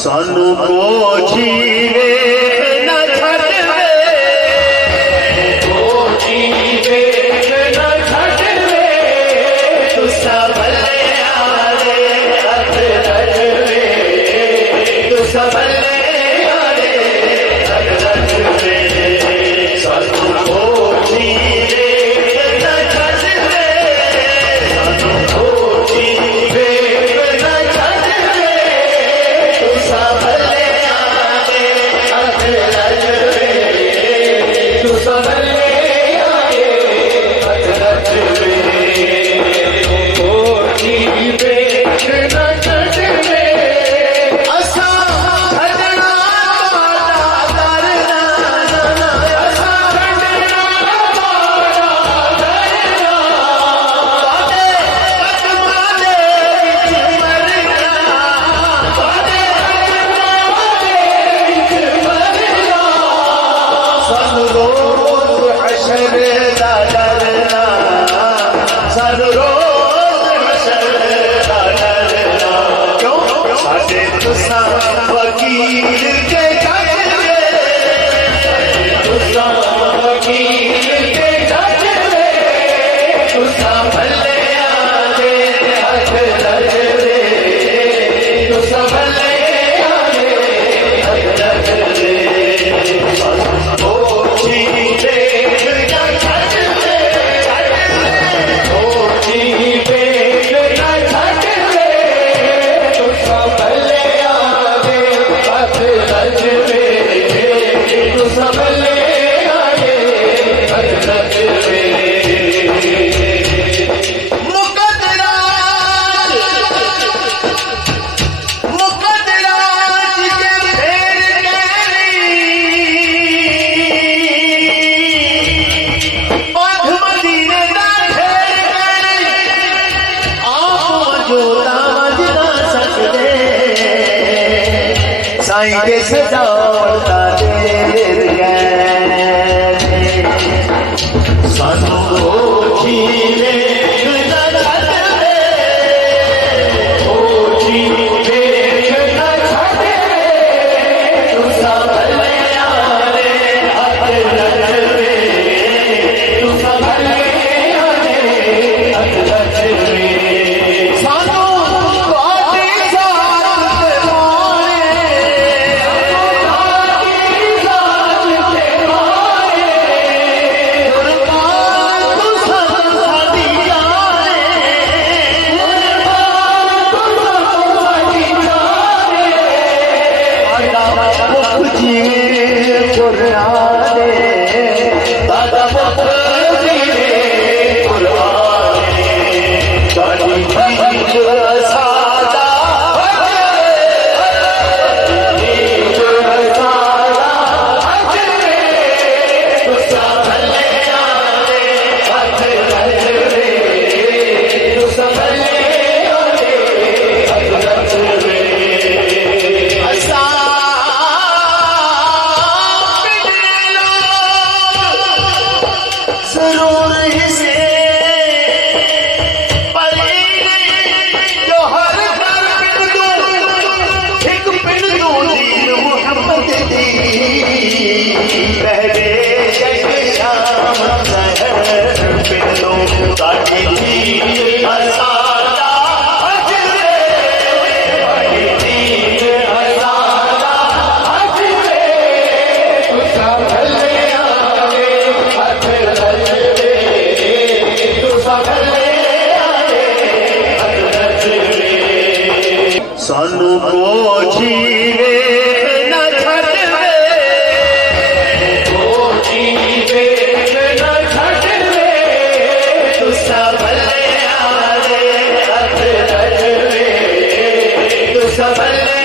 सानू कोठी वे न छड़वे, कोठी वे न छड़वे, तुसा भले आरे हथ रजवे, तुसा भले आरे हथ रजवे, सानू कोठी वे न छड़वे, सानू कोठी वे न छड़वे, तुसा भले आरे हथ रजवे, तुसा भले आरे हथ रजवे, कोठी वे न छड़वे, असा खजना मारा करना, असा खजना मारा करना, बादे कदमा दे विच मरना, बादे कदमा दे विच मरना, सानू रोज़ हशर दा डरना, सानू रोज़ हशर दा डरना, क्यों साडे तुसा वकील के जज वे, तुसा वकील के जज वे, तुसा भले आरे हथ रजवे, तुसा भले आरे हथ रजवे, कोठी वे न छड़वे, कोठी वे न छड़वे, तुसा भले आरे हथ रजवे, तुसा भले आरे हथ रजवे, मुकद्दरा मुकद्दरा के फेर गहरी, पंथ मदीने दा फेर गहरी, आप जो ताज ना सकदे, साईं दे सजावता देर गए, सानू कोठी वे न छड़वे, कोठी वे न छड़वे, तुसा भले आरे हथ रजवे, तुसा भले आरे हथ रजवे, सानू कोठी साथ मारे, कोठी साथ मारे, कुर्बान तुसा साडी जाने, कुर्बान तुसा साडी जाने, आदा मुख जीवे कुराने, दादा मुख जीवे कुराने, साडी जीत सादा भजवे, जीत सादा भजवे, तुसा भले आरे हथ रजवे, तुसा भले आरे हथ रजवे, असा पिंडे लोग जरूर हिस्से परे जो हर घर पिंडू, एक पिंडू दीन मुहम्मद दी, पहले जग शाम सहर पिंडू, साडी दीन असादा भजवे, साडी दीन असादा भजवे, तुसा भले आरे हथ रजवे, तुसा भले आरे हथ रजवे, सानू कोठी वे न छड़वे, कोठी वे न छड़वे, तुसा भले आरे हथ रजवे, तुसा भले